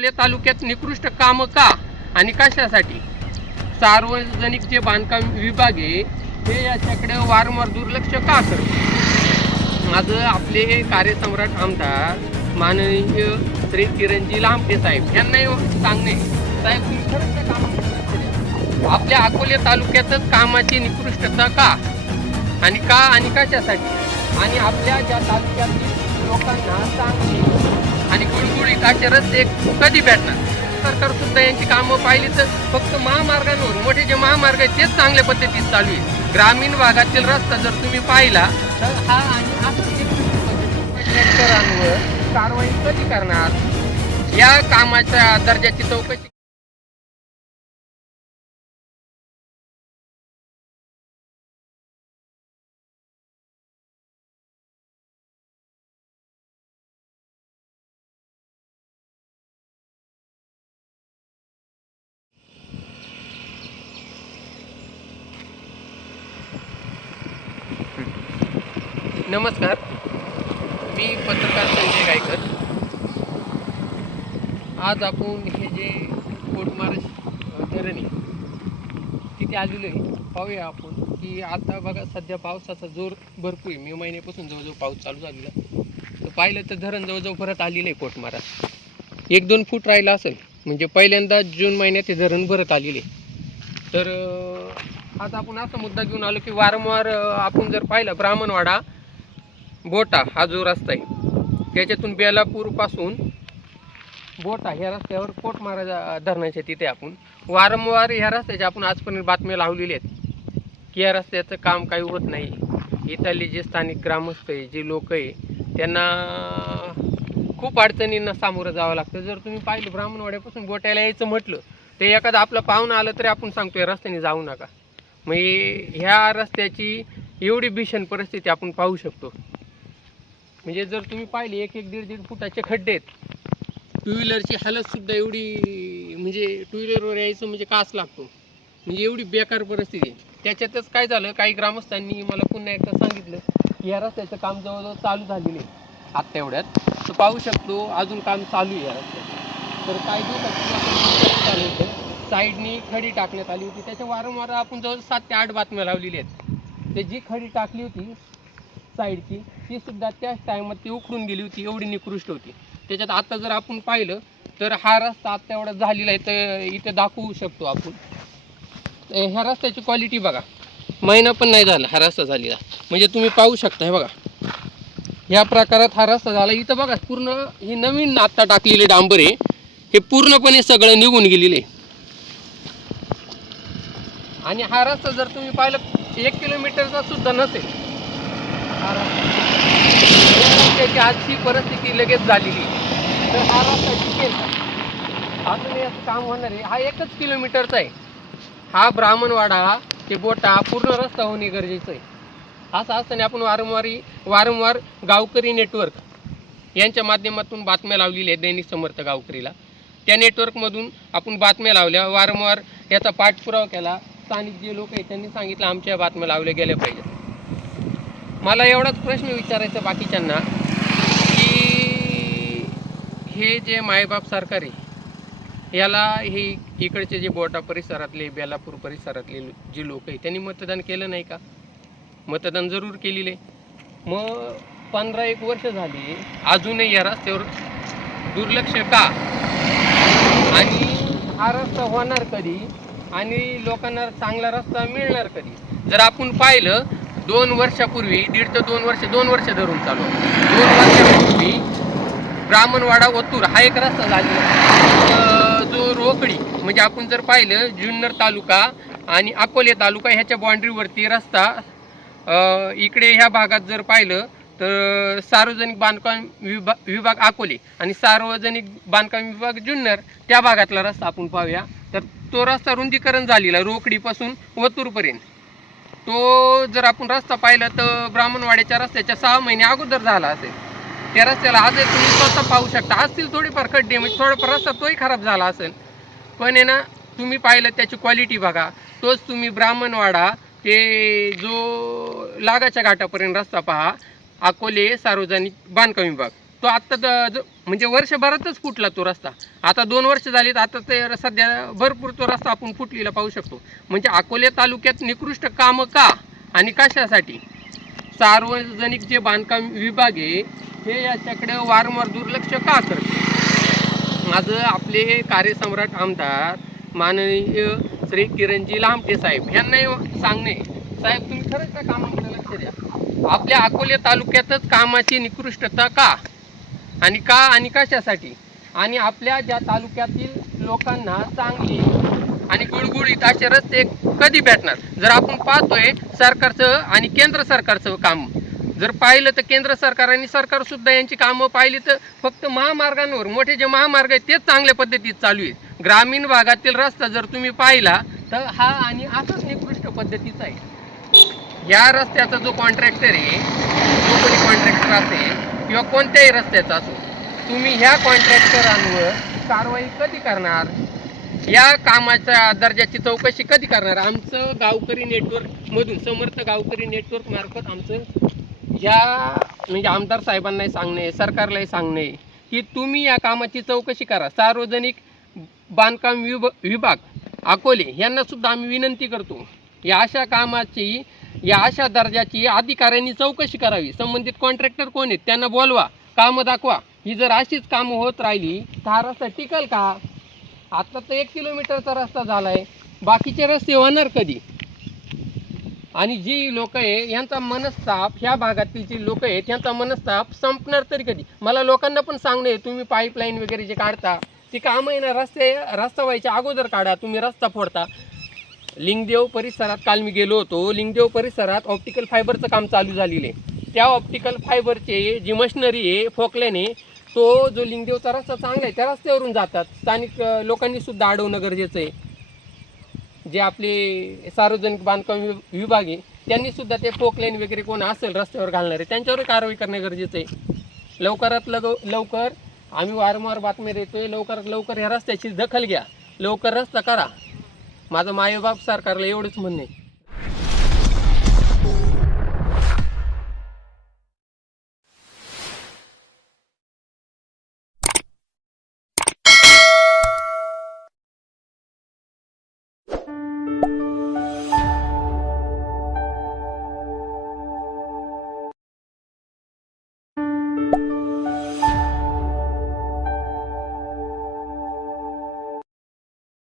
अकोले तालुक्यात निकृष्ट कामं का आणि कशासाठी? सार्वजनिक जे बांधकाम विभाग आहे हे याच्याकडे वारंवार दुर्लक्ष का करत? माझं आपले कार्यसम्राट आमदार माननीय श्री किरणजी लांबटे साहेब यांनाही हो सांगणे साहेब तुम्ही खरंच आपल्या अकोले तालुक्यातच कामाची निकृष्टता का? आणि का आणि कशासाठी? आणि आपल्या ज्या तालुक्यातील लोकांना चांगली आणि गुळगुळी काचे रस्ते कधी भेटणार? सरकार सुद्धा यांची कामं पाहिली तर फक्त महामार्गांवर मोठे जे महामार्ग आहेत तेच चांगल्या पद्धतीत चालू आहे ग्रामीण भागातील रस्ता जर तुम्ही पाहिला तर हा आणि कारवाई कधी करणार? या कामाच्या दर्जाची चौकशी नमस्कार. मी पत्रकार संजय गायकर. आज आपण हे जे कोटमार धरण आहे तिथे आलेलो आहे पाहूया आपण की आता बघा सध्या पावसाचा जोर भरपूर आहे. मे महिन्यापासून जवळजवळ पाऊस चालू झालेला तर पाहिलं तर धरण जवळजवळ भरत आलेलं आहे कोटमारात. एक दोन फूट राहिलं असेल म्हणजे पहिल्यांदा जून महिन्यात ते धरण भरत आलेले आहे. तर आज आपण असा मुद्दा घेऊन आलो की वारंवार आपण जर पाहिलं ब्राह्मणवाडा बोटा हा जो रस्ता आहे त्याच्यातून बेलापूरपासून बोटा ह्या रस्त्यावर कोट महाराजा धरणाच्या तिथे आपण वारंवार ह्या रस्त्याच्या आपण आजपर्यंत बातम्या लावलेल्या आहेत की या रस्त्याचं काम काही होत नाही. इथले जे स्थानिक ग्रामस्थ आहे जे लोक आहे त्यांना खूप अडचणींना सामोरं जावं लागतं. जर तुम्ही पाहिलं ब्राह्मणवाड्यापासून बोट्याला यायचं म्हटलं ते एखादं आपलं पाहुणं आलं तरी आपण सांगतो या रस्त्याने जाऊ नका. मग ह्या रस्त्याची एवढी भीषण परिस्थिती आपण पाहू शकतो. म्हणजे जर तुम्ही पाहिले एक एक दीड दीड फुटाचे खड्डे आहेत. टू व्हीलरची हालतसुद्धा एवढी म्हणजे टू व्हीलरवर यायचं म्हणजे कास लागतो. म्हणजे एवढी बेकार परिस्थिती आहे. त्याच्यातच काय झालं काही ग्रामस्थांनी मला पुन्हा एकदा सांगितलं की या रस्त्याचं काम जवळजवळ चालू झालेलं आहे. आत्ता एवढ्यात. तर पाहू शकतो अजून काम चालू आहे या रस्त्याचं. तर काही दिवसात चालू होतं. साईडनी खडी टाकण्यात आली होती. त्याच्या वारंवार आपण जवळ सात ते आठ बातम्या लावलेल्या आहेत. ते जी खडी टाकली होती साईडची ती सुद्धा त्याच टायमात ती उखडून गेली होती एवढी निकृष्ट होती. त्याच्यात आता जर आपण पाहिलं तर हा रस्ता आता एवढा झालेला आहे तर इथे दाखवू शकतो आपण. ह्या रस्त्याची क्वालिटी बघा. महिना पण नाही झाला हा रस्ता झालेला. म्हणजे तुम्ही पाहू शकता हे बघा. ह्या प्रकारात हा रस्ता झाला. इथं बघा पूर्ण ही नवीन आता टाकलेले डांबर आहे. हे पूर्णपणे सगळं निघून गेलेले आहे. आणि हा रस्ता जर तुम्ही पाहिलं एक किलोमीटरचा सुद्धा नसेल. हा आजची परिस्थिती लगेच झालेली. आहे. तर हा रस्ता टिकेल अजून याचं काम होणार आहे. हा एकच किलोमीटरचा आहे. हा ब्राह्मणवाडा ते बोटा पूर्ण रस्ता होणे गरजेचं आहे. असं असताना आपण वारंवारी वारंवार गावकरी नेटवर्क यांच्या माध्यमातून बातम्या लावलेल्या आहेत दैनिक समर्थ गावकरीला. त्या नेटवर्कमधून आपण बातम्या लावल्या. वारंवार याचा पाठपुरावा केला. स्थानिक जे लोक आहेत त्यांनी सांगितलं आमच्या बातम्या लावल्या गेल्या पाहिजेत. मला एवढाच प्रश्न विचारायचा बाकीच्यांना की हे जे मायबाप सरकार आहे याला हे इकडचे जे बोटा परिसरातले बेलापूर परिसरातले जे लोक आहे त्यांनी मतदान केलं नाही का? मतदान जरूर केलेले मग पंधरा एक वर्ष झाली अजूनही या रस्त्यावर दुर्लक्ष का? आणि हा रस्ता होणार कधी? आणि लोकांना चांगला रस्ता मिळणार कधी? जर आपण पाहिलं दोन वर्षापूर्वी दीड ते दोन वर्ष दोन वर्ष धरून चालू. दोन वर्षापूर्वी ब्राह्मणवाडा ओतूर हा एक रस्ता झालेला जो रोकडी म्हणजे आपण जर पाहिलं जुन्नर तालुका आणि अकोले तालुका ह्याच्या बाँड्रीवरती रस्ता इकडे ह्या भागात जर पाहिलं तर सार्वजनिक बांधकाम विभाग विभाग अकोले आणि सार्वजनिक बांधकाम विभाग जुन्नर त्या भागातला रस्ता आपण पाहूया. तर तो रस्ता रुंदीकरण झालेला रोकडीपासून वतूरपर्यंत तो जर आपण रस्ता पाहिला तर ब्राह्मणवाड्याच्या रस्त्याच्या सहा महिने अगोदर झाला असेल. त्या रस्त्याला आजही तुम्ही स्वतः पाहू शकता. असतील थोडीफार खड्डे म्हणजे थोडाफार रस्ता तोही खराब झाला असेल. पण आहे ना तुम्ही पाहिलं त्याची क्वालिटी बघा. तोच तुम्ही ब्राह्मणवाडा ते जो लागाच्या घाटापर्यंत रस्ता पहा अकोले सार्वजनिक बांधकाम विभाग. तो आत्ता द- म्हणजे वर्षभरातच फुटला तो रस्ता. आता दोन वर्ष झालीत आता ते सध्या भरपूर तो रस्ता आपण फुटलेला पाहू शकतो. म्हणजे अकोले तालुक्यात निकृष्ट कामं का आणि कशासाठी? सार्वजनिक जे बांधकाम विभाग आहे हे याच्याकडे वारंवार दुर्लक्ष का करते? माझं आपले कार्यसम्राट आमदार माननीय श्री किरणजी लामटे साहेब यांनाही सांगणे साहेब तुम्ही खरंच त्या कामाकडे लक्ष द्या. आपल्या अकोले तालुक्यातच कामाची निकृष्टता का? आणि का आणि कशासाठी? आणि आपल्या ज्या तालुक्यातील लोकांना चांगली आणि गुळगुळीत असे रस्ते कधी भेटणार? जर आपण पाहतोय सरकारचं आणि केंद्र सरकारचं काम. जर पाहिलं तर केंद्र सरकार आणि सरकार सुद्धा यांची कामं पाहिली तर फक्त महामार्गांवर मोठे जे महामार्ग आहेत तेच चांगल्या पद्धतीत चालू आहेत. ग्रामीण भागातील रस्ता जर तुम्ही पाहिला तर हा आणि असंच निकृष्ट पद्धतीचा आहे. या रस्त्याचा जो कॉन्ट्रॅक्टर आहे जो कोणी कॉन्ट्रॅक्टर असेल किंवा कोणत्याही रस्त्याचा असो तुम्ही ह्या कॉन्ट्रॅक्टरांवर कारवाई कधी करणार? या कामाच्या दर्जाची चौकशी कधी करणार? आमचं गावकरी नेटवर्कमधून समर्थ गावकरी नेटवर्क मार्फत आमचं ह्या म्हणजे आमदार साहेबांनाही सांगणे सरकारलाही सांगणे की तुम्ही या कामाची चौकशी करा. सार्वजनिक बांधकाम विभ विभाग अकोले यांना सुद्धा आम्ही विनंती करतो. या अशा कामाची या अशा दर्जाची अधिकाऱ्यांनी चौकशी करावी. संबंधित कॉन्ट्रॅक्टर कोण आहेत त्यांना बोलवा कामं दाखवा. ही जर अशीच कामं होत राहिली तर हा रस्ता टिकल का? आता तर एक किलोमीटरचा रस्ता झालाय. बाकीचे रस्ते होणार कधी? आणि जी लोक आहे यांचा मनस्ताप ह्या भागातील जी लोक आहेत यांचा मनस्ताप संपणार तरी कधी? मला लोकांना पण सांगणे तुम्ही पाईपलाईन वगैरे जे काढता ती कामं आहे ना रस्ते रस्ता व्हायच्या अगोदर काढा तुम्ही रस्ता फोडता. लिंगदेव परिसरात काल मी गेलो होतो. लिंगदेव परिसरात ऑप्टिकल फायबरचं काम चालू झालेलं आहे. त्या ऑप्टिकल फायबरचे जी मशिनरी आहे फोकल्याने तो जो लिंगदेवचा रस्ता चांगला आहे त्या रस्त्यावरून जातात. स्थानिक लोकांनी सुद्धा अडवणं गरजेचं आहे जे आपले सार्वजनिक बांधकाम विभाग आहे त्यांनी सुद्धा ते फोकलाईन वगैरे कोण असेल रस्त्यावर घालणारे त्यांच्यावर कारवाई करणे गरजेचं आहे. लवकरात लग लवकर आम्ही वारंवार बातम्या देतोय लवकरात लवकर ह्या रस्त्याची दखल घ्या. लवकर रस्ता करा. माझं मायबाप सरकारला एवढंच म्हणणं